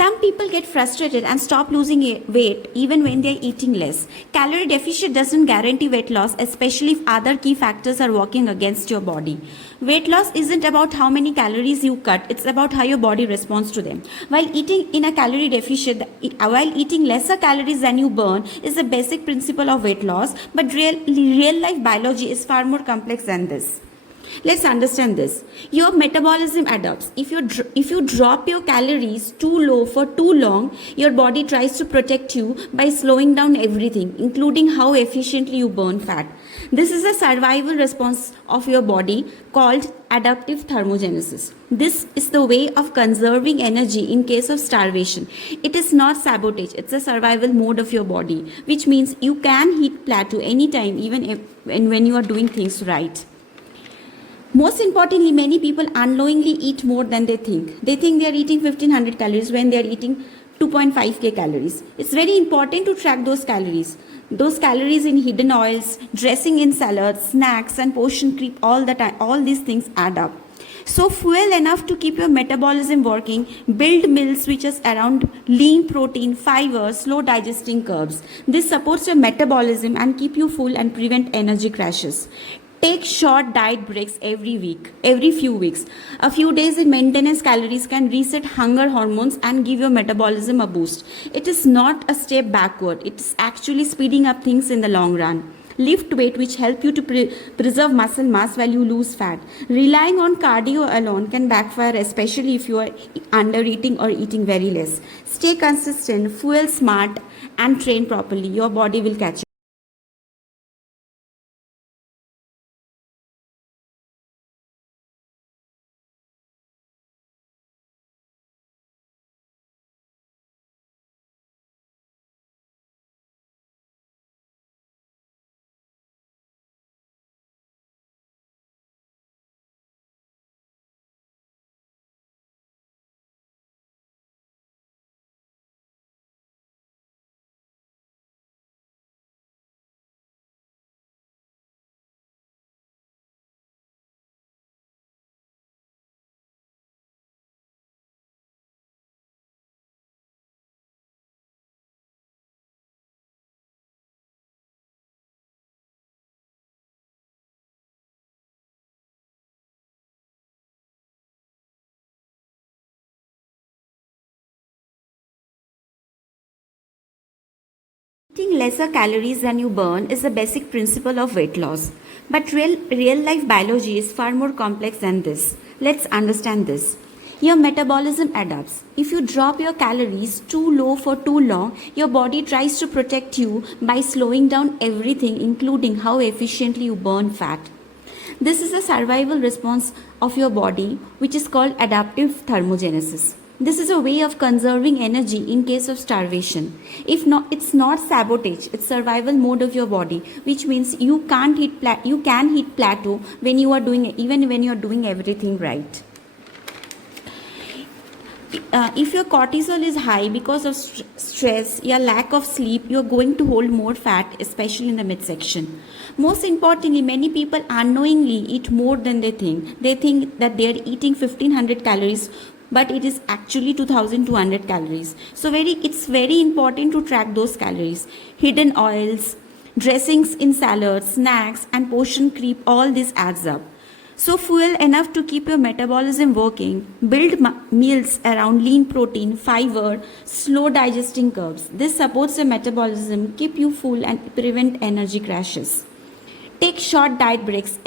Some people get frustrated and stop losing weight even when they're eating less. Calorie deficit doesn't guarantee weight loss, especially if other key factors are working against your body. Weight loss isn't about how many calories you cut, it's about how your body responds to them. While eating in a calorie deficit, while eating lesser calories than you burn is a basic principle of weight loss, but real life biology is far more complex than this. Let's understand this. Your metabolism adapts. If you drop your calories too low for too long, your body tries to protect you by slowing down everything, including how efficiently you burn fat. This is a survival response of your body called adaptive thermogenesis. This is the way of conserving energy in case of starvation. It is not sabotage, it's a survival mode of your body, which means you can hit plateau anytime, even when you are doing things right. Most importantly, many people unknowingly eat more than they think. They think they are eating 1500 calories when they are eating 2.5k calories. It's very important to track those calories. Those calories in hidden oils, dressing in salads, snacks, and portion creep all the time. All these things add up. So fuel enough to keep your metabolism working. Build meals which is around lean protein, fiber, slow digesting carbs. This supports your metabolism and keep you full and prevent energy crashes. Take short diet breaks every few weeks. A few days in maintenance calories can reset hunger hormones and give your metabolism a boost. It is not a step backward. It is actually speeding up things in the long run. Lift weight which help you to preserve muscle mass while you lose fat. Relying on cardio alone can backfire, especially if you are under eating or eating very less. Stay consistent, fuel smart, and train properly. Your body will catch up. Eating lesser calories than you burn is a basic principle of weight loss. But real life biology is far more complex than this. Let's understand this. Your metabolism adapts. If you drop your calories too low for too long, your body tries to protect you by slowing down everything, including how efficiently you burn fat. This is a survival response of your body, which is called adaptive thermogenesis. This is a way of conserving energy in case of starvation. If not, it's not sabotage, it's survival mode of your body, which means you can hit plateau when you are doing, even when you are doing everything right. If your cortisol is high because of stress, your lack of sleep, you're going to hold more fat, especially in the midsection. Most importantly, many people unknowingly eat more than they think. They think that they are eating 1500 calories, but it is actually 2200 calories. So it's very important to track those calories. Hidden oils, dressings in salads, snacks, and portion creep, all this adds up. So fuel enough to keep your metabolism working. Build meals around lean protein, fiber, slow digesting carbs. This supports your metabolism, keep you full, and prevent energy crashes. Take short diet breaks